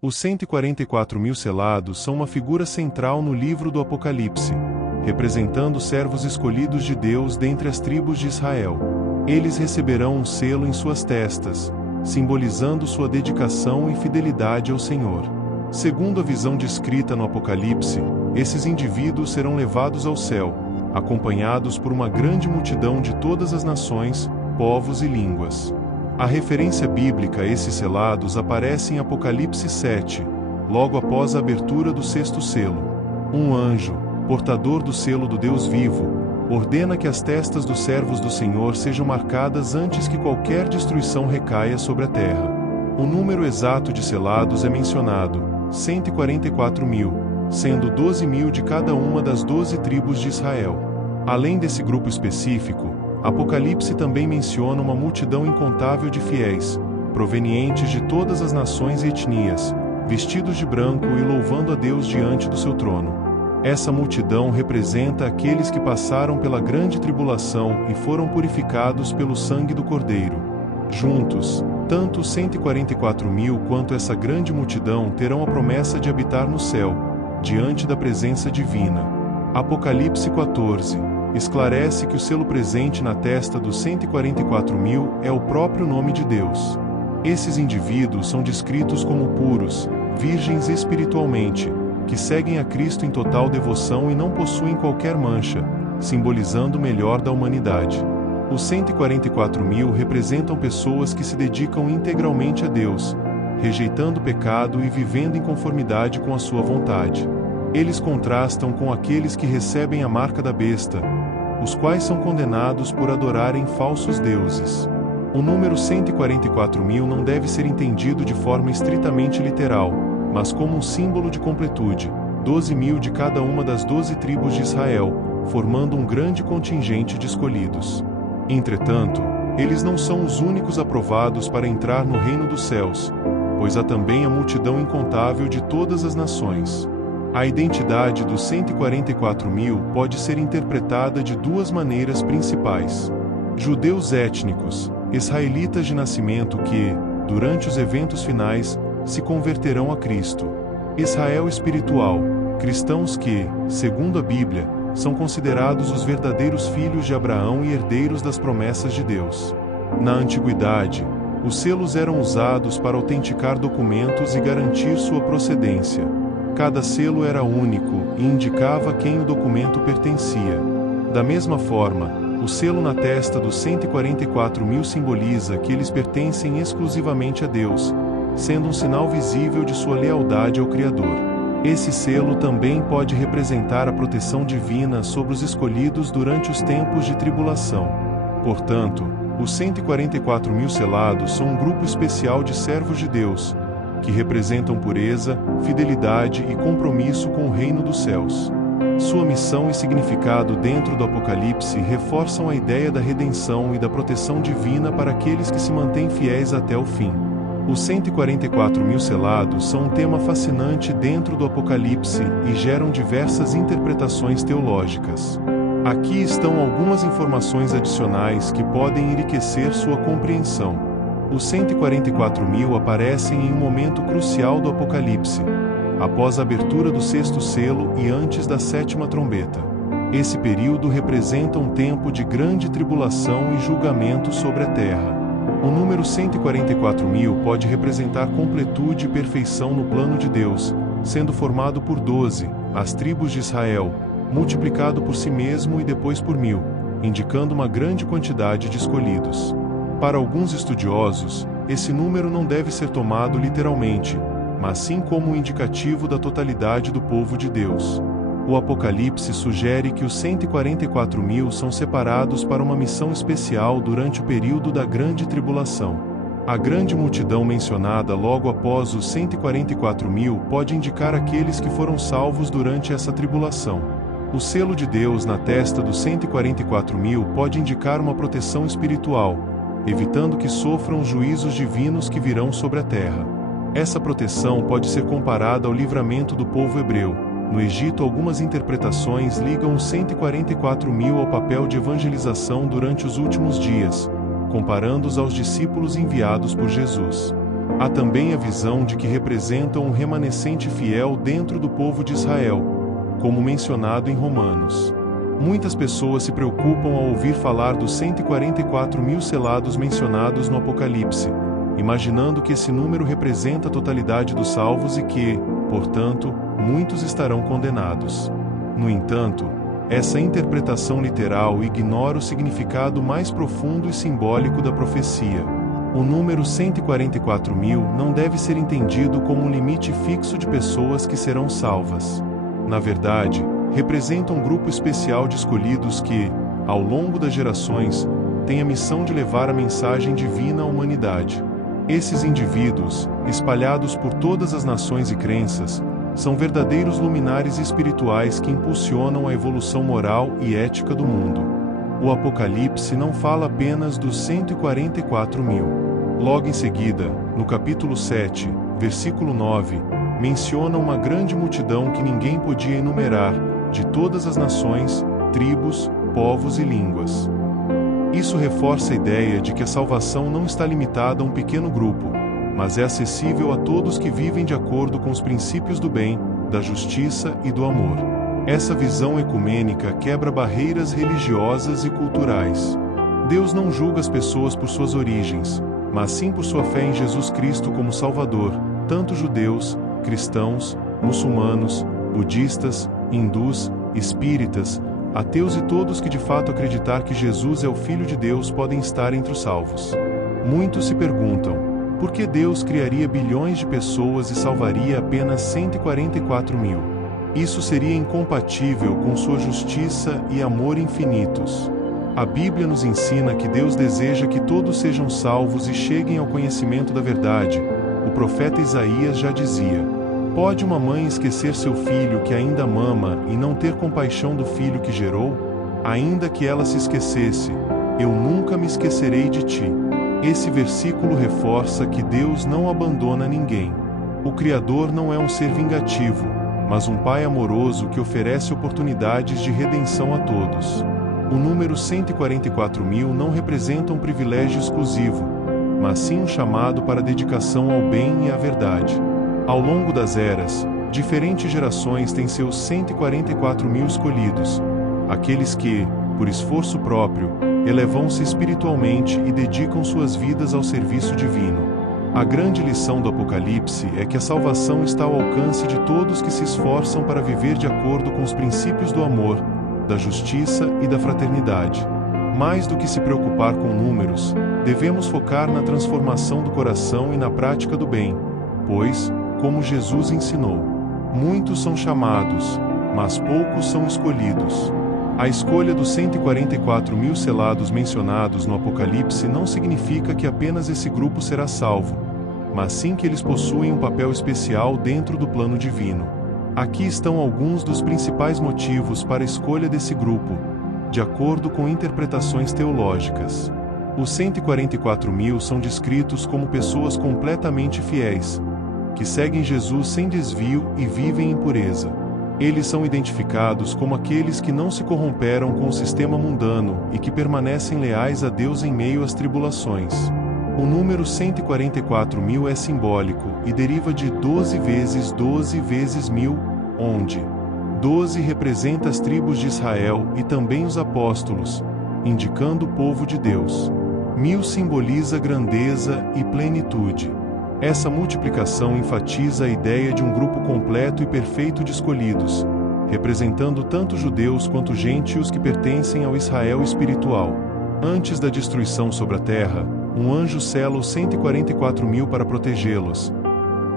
Os 144.000 selados são uma figura central no livro do Apocalipse, representando os servos escolhidos de Deus dentre as tribos de Israel. Eles receberão um selo em suas testas, simbolizando sua dedicação e fidelidade ao Senhor. Segundo a visão descrita no Apocalipse, esses indivíduos serão levados ao céu, acompanhados por uma grande multidão de todas as nações, povos e línguas. A referência bíblica a esses selados aparece em Apocalipse 7, logo após a abertura do sexto selo. Um anjo, portador do selo do Deus vivo, ordena que as testas dos servos do Senhor sejam marcadas antes que qualquer destruição recaia sobre a terra. O número exato de selados é mencionado, 144.000, sendo 12.000 de cada uma das 12 tribos de Israel. Além desse grupo específico, Apocalipse também menciona uma multidão incontável de fiéis, provenientes de todas as nações e etnias, vestidos de branco e louvando a Deus diante do seu trono. Essa multidão representa aqueles que passaram pela grande tribulação e foram purificados pelo sangue do Cordeiro. Juntos, tanto os 144.000 quanto essa grande multidão terão a promessa de habitar no céu, diante da presença divina. Apocalipse 14 esclarece que o selo presente na testa dos 144.000 é o próprio nome de Deus. Esses indivíduos são descritos como puros, virgens espiritualmente, que seguem a Cristo em total devoção e não possuem qualquer mancha, simbolizando o melhor da humanidade. Os 144.000 representam pessoas que se dedicam integralmente a Deus, rejeitando o pecado e vivendo em conformidade com a sua vontade. Eles contrastam com aqueles que recebem a marca da besta, os quais são condenados por adorarem falsos deuses. O número 144.000 não deve ser entendido de forma estritamente literal, mas como um símbolo de completude, 12.000 de cada uma das 12 tribos de Israel, formando um grande contingente de escolhidos. Entretanto, eles não são os únicos aprovados para entrar no reino dos céus, pois há também a multidão incontável de todas as nações. A identidade dos 144.000 pode ser interpretada de duas maneiras principais. Judeus étnicos, israelitas de nascimento que, durante os eventos finais, se converterão a Cristo. Israel espiritual, cristãos que, segundo a Bíblia, são considerados os verdadeiros filhos de Abraão e herdeiros das promessas de Deus. Na antiguidade, os selos eram usados para autenticar documentos e garantir sua procedência. Cada selo era único e indicava a quem o documento pertencia. Da mesma forma, o selo na testa dos 144.000 simboliza que eles pertencem exclusivamente a Deus, sendo um sinal visível de sua lealdade ao Criador. Esse selo também pode representar a proteção divina sobre os escolhidos durante os tempos de tribulação. Portanto, os 144.000 selados são um grupo especial de servos de Deus, que representam pureza, fidelidade e compromisso com o reino dos céus. Sua missão e significado dentro do Apocalipse reforçam a ideia da redenção e da proteção divina para aqueles que se mantêm fiéis até o fim. Os 144.000 selados são um tema fascinante dentro do Apocalipse e geram diversas interpretações teológicas. Aqui estão algumas informações adicionais que podem enriquecer sua compreensão. Os 144.000 aparecem em um momento crucial do Apocalipse, após a abertura do sexto selo e antes da sétima trombeta. Esse período representa um tempo de grande tribulação e julgamento sobre a terra. O número 144.000 pode representar completude e perfeição no plano de Deus, sendo formado por 12, as tribos de Israel, multiplicado por si mesmo e depois por 1.000, indicando uma grande quantidade de escolhidos. Para alguns estudiosos, esse número não deve ser tomado literalmente, mas sim como um indicativo da totalidade do povo de Deus. O Apocalipse sugere que os 144.000 são separados para uma missão especial durante o período da Grande Tribulação. A grande multidão mencionada logo após os 144.000 pode indicar aqueles que foram salvos durante essa tribulação. O selo de Deus na testa dos 144.000 pode indicar uma proteção espiritual, evitando que sofram os juízos divinos que virão sobre a terra. Essa proteção pode ser comparada ao livramento do povo hebreu. No Egito, algumas interpretações ligam os 144.000 ao papel de evangelização durante os últimos dias, comparando-os aos discípulos enviados por Jesus. Há também a visão de que representam um remanescente fiel dentro do povo de Israel, como mencionado em Romanos. Muitas pessoas se preocupam ao ouvir falar dos 144.000 selados mencionados no Apocalipse, imaginando que esse número representa a totalidade dos salvos e que, portanto, muitos estarão condenados. No entanto, essa interpretação literal ignora o significado mais profundo e simbólico da profecia. O número 144.000 não deve ser entendido como um limite fixo de pessoas que serão salvas. Na verdade, representa um grupo especial de escolhidos que, ao longo das gerações, têm a missão de levar a mensagem divina à humanidade. Esses indivíduos, espalhados por todas as nações e crenças, são verdadeiros luminares espirituais que impulsionam a evolução moral e ética do mundo. O Apocalipse não fala apenas dos 144.000. Logo em seguida, no capítulo 7, versículo 9, menciona uma grande multidão que ninguém podia enumerar, de todas as nações, tribos, povos e línguas. Isso reforça a ideia de que a salvação não está limitada a um pequeno grupo, mas é acessível a todos que vivem de acordo com os princípios do bem, da justiça e do amor. Essa visão ecumênica quebra barreiras religiosas e culturais. Deus não julga as pessoas por suas origens, mas sim por sua fé em Jesus Cristo como Salvador, tanto judeus, cristãos, muçulmanos, budistas, hindus, espíritas, ateus e todos que de fato acreditar que Jesus é o Filho de Deus podem estar entre os salvos. Muitos se perguntam, por que Deus criaria bilhões de pessoas e salvaria apenas 144.000? Isso seria incompatível com sua justiça e amor infinitos. A Bíblia nos ensina que Deus deseja que todos sejam salvos e cheguem ao conhecimento da verdade. O profeta Isaías já dizia: pode uma mãe esquecer seu filho que ainda mama e não ter compaixão do filho que gerou? Ainda que ela se esquecesse, eu nunca me esquecerei de ti. Esse versículo reforça que Deus não abandona ninguém. O Criador não é um ser vingativo, mas um Pai amoroso que oferece oportunidades de redenção a todos. O número 144.000 não representa um privilégio exclusivo, mas sim um chamado para a dedicação ao bem e à verdade. Ao longo das eras, diferentes gerações têm seus 144.000 escolhidos, aqueles que, por esforço próprio, elevam-se espiritualmente e dedicam suas vidas ao serviço divino. A grande lição do Apocalipse é que a salvação está ao alcance de todos que se esforçam para viver de acordo com os princípios do amor, da justiça e da fraternidade. Mais do que se preocupar com números, devemos focar na transformação do coração e na prática do bem, pois, como Jesus ensinou, muitos são chamados, mas poucos são escolhidos. A escolha dos 144.000 selados mencionados no Apocalipse não significa que apenas esse grupo será salvo, mas sim que eles possuem um papel especial dentro do plano divino. Aqui estão alguns dos principais motivos para a escolha desse grupo, de acordo com interpretações teológicas. Os 144.000 são descritos como pessoas completamente fiéis, que seguem Jesus sem desvio e vivem em pureza. Eles são identificados como aqueles que não se corromperam com o sistema mundano e que permanecem leais a Deus em meio às tribulações. O número 144.000 é simbólico e deriva de 12 vezes 12 vezes 1000, onde 12 representa as tribos de Israel e também os apóstolos, indicando o povo de Deus. 1000 simboliza grandeza e plenitude. Essa multiplicação enfatiza a ideia de um grupo completo e perfeito de escolhidos, representando tanto judeus quanto gentios que pertencem ao Israel espiritual. Antes da destruição sobre a terra, um anjo sela os 144.000 para protegê-los.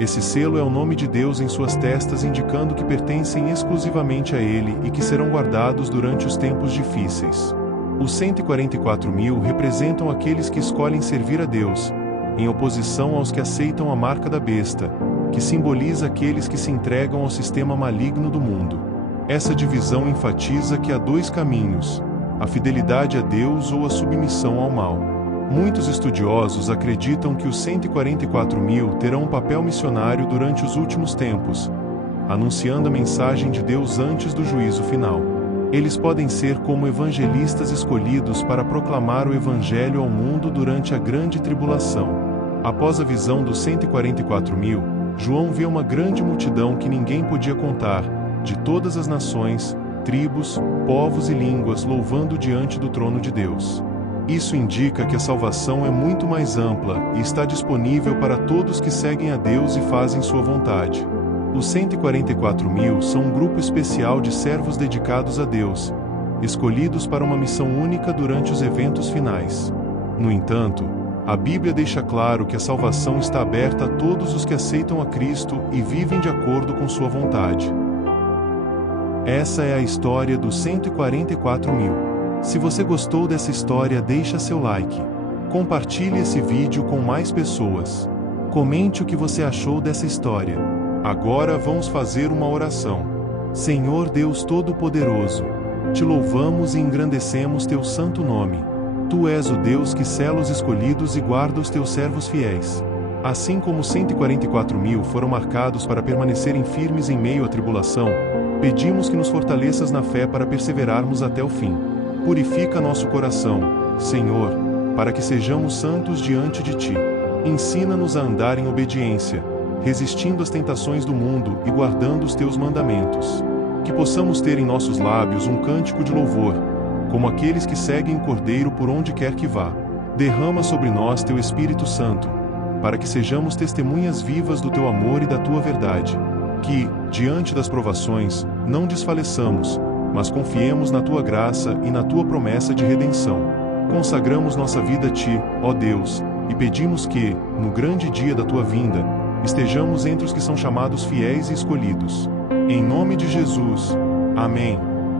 Esse selo é o nome de Deus em suas testas, indicando que pertencem exclusivamente a Ele e que serão guardados durante os tempos difíceis. Os 144.000 representam aqueles que escolhem servir a Deus, em oposição aos que aceitam a marca da besta, que simboliza aqueles que se entregam ao sistema maligno do mundo. Essa divisão enfatiza que há dois caminhos: a fidelidade a Deus ou a submissão ao mal. Muitos estudiosos acreditam que os 144.000 terão um papel missionário durante os últimos tempos, anunciando a mensagem de Deus antes do juízo final. Eles podem ser como evangelistas escolhidos para proclamar o Evangelho ao mundo durante a grande tribulação. Após a visão dos 144.000, João vê uma grande multidão que ninguém podia contar, de todas as nações, tribos, povos e línguas louvando diante do trono de Deus. Isso indica que a salvação é muito mais ampla e está disponível para todos que seguem a Deus e fazem sua vontade. Os 144.000 são um grupo especial de servos dedicados a Deus, escolhidos para uma missão única durante os eventos finais. No entanto, a Bíblia deixa claro que a salvação está aberta a todos os que aceitam a Cristo e vivem de acordo com sua vontade. Essa é a história dos 144.000. Se você gostou dessa história, deixa seu like. Compartilhe esse vídeo com mais pessoas. Comente o que você achou dessa história. Agora vamos fazer uma oração. Senhor Deus Todo-Poderoso, te louvamos e engrandecemos teu santo nome. Tu és o Deus que sela os escolhidos e guarda os teus servos fiéis. Assim como os 144.000 foram marcados para permanecerem firmes em meio à tribulação, pedimos que nos fortaleças na fé para perseverarmos até o fim. Purifica nosso coração, Senhor, para que sejamos santos diante de Ti. Ensina-nos a andar em obediência, resistindo às tentações do mundo e guardando os Teus mandamentos. Que possamos ter em nossos lábios um cântico de louvor, como aqueles que seguem o Cordeiro por onde quer que vá. Derrama sobre nós Teu Espírito Santo, para que sejamos testemunhas vivas do Teu amor e da Tua verdade. Que, diante das provações, não desfaleçamos, mas confiemos na Tua graça e na Tua promessa de redenção. Consagramos nossa vida a Ti, ó Deus, e pedimos que, no grande dia da Tua vinda, estejamos entre os que são chamados fiéis e escolhidos. Em nome de Jesus. Amém.